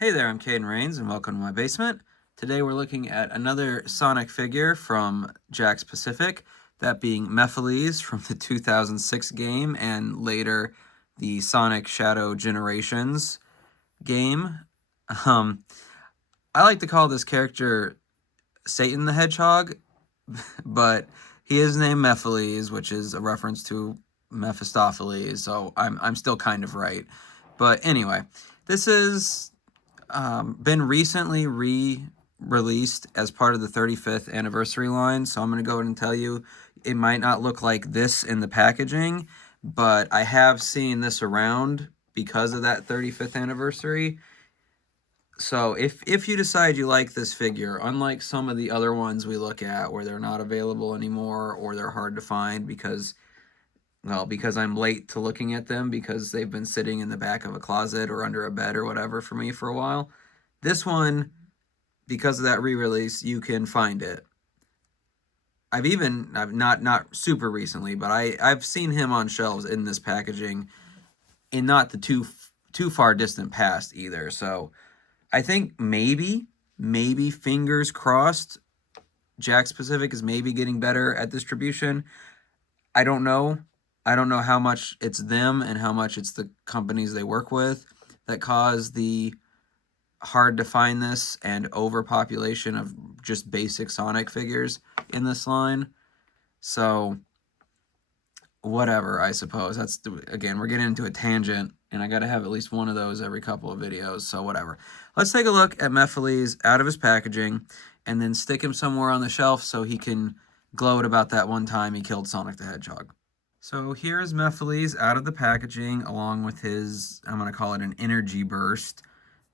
Hey there, I'm Caden Rains, and welcome to my basement. Today we're looking at another Sonic figure from Jakks Pacific, that being Mephiles from the 2006 game and later the Sonic Shadow Generations game. Um, I like to call this character Satan the Hedgehog, but he is named Mephiles, which is a reference to Mephistopheles, so I'm still kind of right. But anyway, this is been recently re-released as part of the 35th anniversary line, so I'm going to go ahead and tell you it might not look like this in the packaging, but I have seen this around because of that 35th anniversary. So if you decide you like this figure, unlike some of the other ones we look at where they're not available anymore or they're hard to find because I'm late to looking at them because they've been sitting in the back of a closet or under a bed or whatever for me for a while. This one, because of that re-release, you can find it. I've not super recently, but I've seen him on shelves in this packaging in not the too far distant past either. So I think maybe fingers crossed, Jakks Pacific is maybe getting better at distribution. I don't know. I don't know how much it's them and how much it's the companies they work with that cause the hard to find this and overpopulation of just basic Sonic figures in this line. So whatever, I suppose. Again, we're getting into a tangent, and I got to have at least one of those every couple of videos, so whatever. Let's take a look at Mephiles out of his packaging and then stick him somewhere on the shelf so he can gloat about that one time he killed Sonic the Hedgehog. So here's Mephiles out of the packaging along with his, I'm going to call it an energy burst,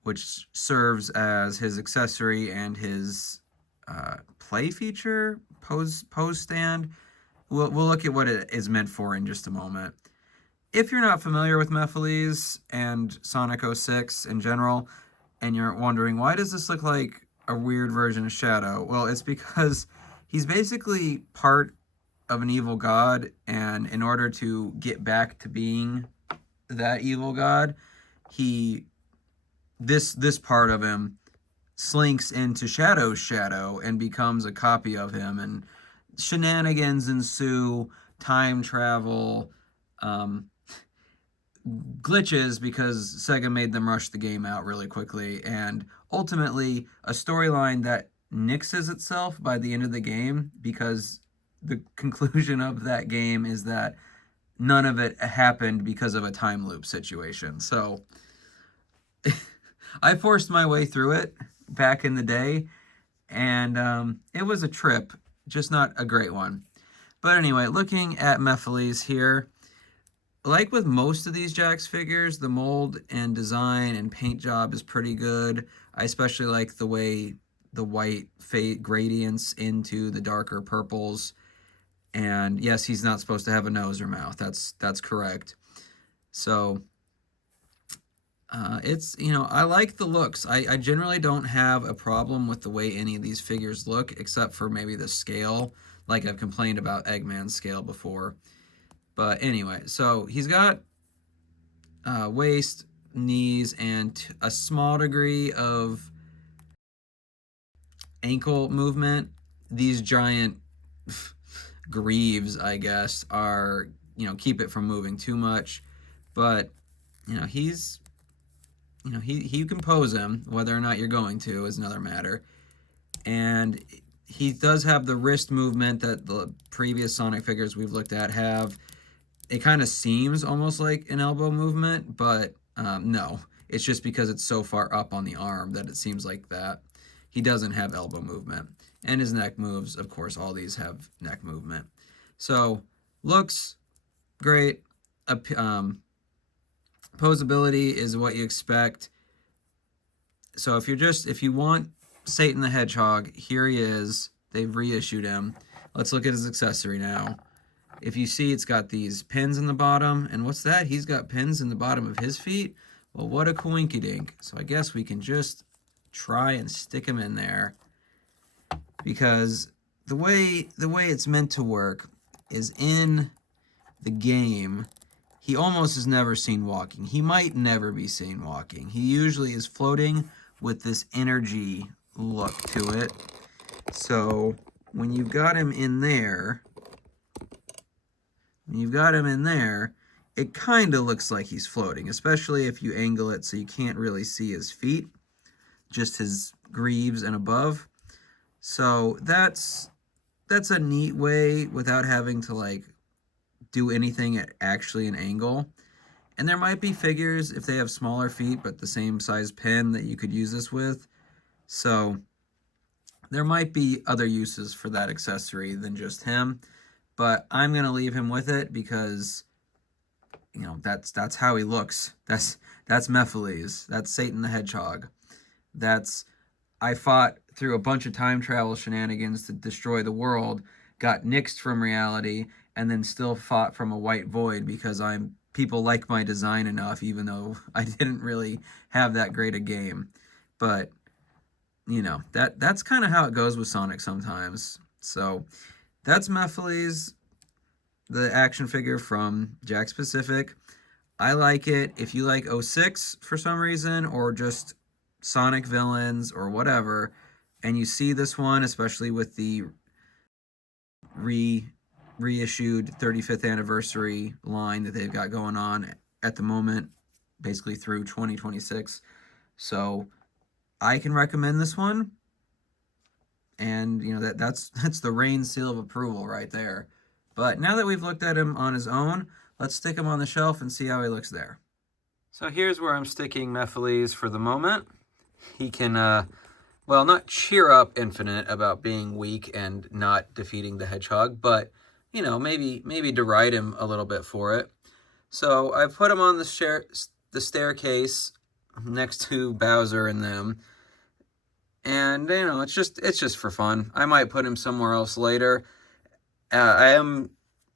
which serves as his accessory and his play feature, pose stand. We'll look at what it is meant for in just a moment. If you're not familiar with Mephiles and Sonic 06 in general, and you're wondering, why does this look like a weird version of Shadow? Well, it's because he's basically part of an evil god, and in order to get back to being that evil god, this part of him slinks into Shadow's shadow and becomes a copy of him, and shenanigans ensue, time travel, glitches because Sega made them rush the game out really quickly, and ultimately a storyline that nixes itself by the end of the game because the conclusion of that game is that none of it happened because of a time loop situation. So I forced my way through it back in the day, and it was a trip, just not a great one. But anyway, looking at Mephiles here, like with most of these Jakks figures, the mold and design and paint job is pretty good. I especially like the way the white fade gradients into the darker purples. And yes, he's not supposed to have a nose or mouth. That's correct. So it's, I like the looks. I generally don't have a problem with the way any of these figures look, except for maybe the scale, like I've complained about Eggman's scale before. But anyway, so he's got waist, knees, and a small degree of ankle movement. These giant greaves, I guess, are, keep it from moving too much. But, he's, you can pose him. Whether or not you're going to is another matter. And he does have the wrist movement that the previous Sonic figures we've looked at have. It kind of seems almost like an elbow movement, but no. It's just because it's so far up on the arm that it seems like that. He doesn't have elbow movement. And his neck moves, of course, all these have neck movement. So, looks great. Posability is what you expect. So if you want Satan the Hedgehog, here he is. They've reissued him. Let's look at his accessory now. If you see, it's got these pins in the bottom. And what's that? He's got pins in the bottom of his feet? Well, what a coinkydink. So I guess we can just try and stick him in there. Because the way it's meant to work is in the game, he almost is never seen walking. He might never be seen walking. He usually is floating with this energy look to it. So when you've got him in there, it kind of looks like he's floating, especially if you angle it so you can't really see his feet, just his greaves and above. So that's a neat way without having to like do anything at actually an angle. And there might be figures, if they have smaller feet but the same size pin, that you could use this with. So there might be other uses for that accessory than just him, but I'm going to leave him with it because, you know, that's how he looks. That's Mephiles. That's Satan the Hedgehog. I fought through a bunch of time travel shenanigans to destroy the world, got nixed from reality, and then still fought from a white void because people like my design enough, even though I didn't really have that great a game. But, you know, that's kind of how it goes with Sonic sometimes. So that's Mephiles, the action figure from Jakks Pacific. I like it. If you like 06 for some reason, or just Sonic villains or whatever, and you see this one, especially with the reissued 35th anniversary line that they've got going on at the moment, basically through 2026. So I can recommend this one, and you know that's the rain seal of approval right there. But now that we've looked at him on his own, let's stick him on the shelf and see how he looks there. So here's where I'm sticking Mephiles for the moment. He can, well, not cheer up Infinite about being weak and not defeating the Hedgehog, but, you know, maybe deride him a little bit for it. So I've put him on the staircase next to Bowser and them. And, you know, it's just for fun. I might put him somewhere else later. I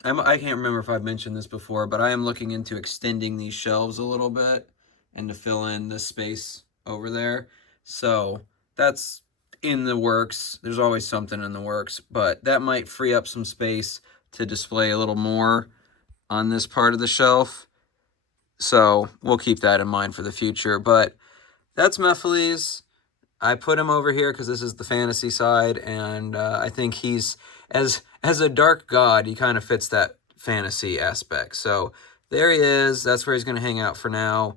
can't remember if I've mentioned this before, but I am looking into extending these shelves a little bit and to fill in the space over there. So that's in the works. There's always something in the works, but that might free up some space to display a little more on this part of the shelf. So we'll keep that in mind for the future. But that's Mephiles. I put him over here because this is the fantasy side, and I think he's, as a dark god, he kind of fits that fantasy aspect. So there he is. That's where he's going to hang out for now.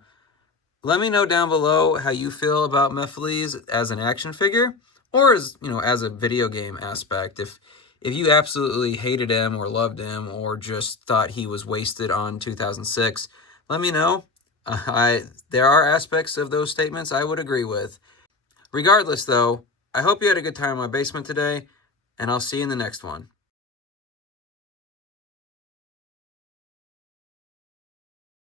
Let me know down below how you feel about Mephiles as an action figure, or as, you know, as a video game aspect. If you absolutely hated him or loved him or just thought he was wasted on 2006, let me know. There are aspects of those statements I would agree with. Regardless, though, I hope you had a good time in my basement today, and I'll see you in the next one.